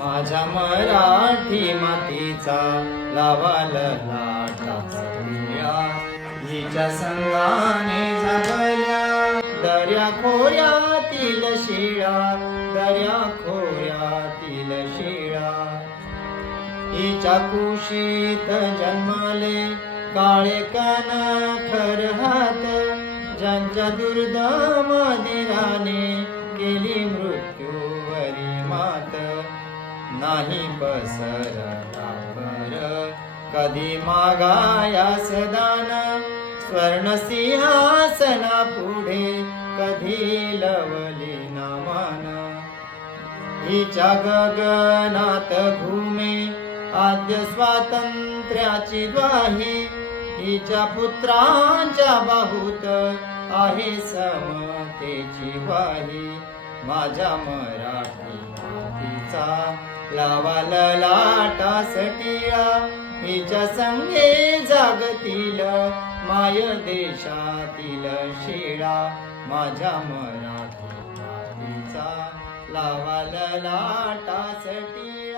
माझ्या मराठी मातीचा लावाल लाटाचा टिळा. हिच्या संगाने जगल्या दर्या खोऱ्यातील शिळा, दर्या खोऱ्यातील शिळा. हिच्या कुशीत जन्मले काळे कान खर हात, ज्यांच्या दुर्दम धीराने केली मृत्यूवरी मात. नाही पसरला कर कधी मागायास दान, स्वर्ण सिंहासना पुढे कधी लवली ना मान. हिच्या गगनात घुमे आद्य स्वातंत्र्याची द्वाही, हिच्या पुत्रांच्या बाहूत आहे समतेची वाही. माझ्या मराठी मातीचा लावाल लाटास टिळा, हिच्या संगे जागतील माय देशातील शिळा. माझ्या मराठी मातीचा लावाल लाटास टिळा.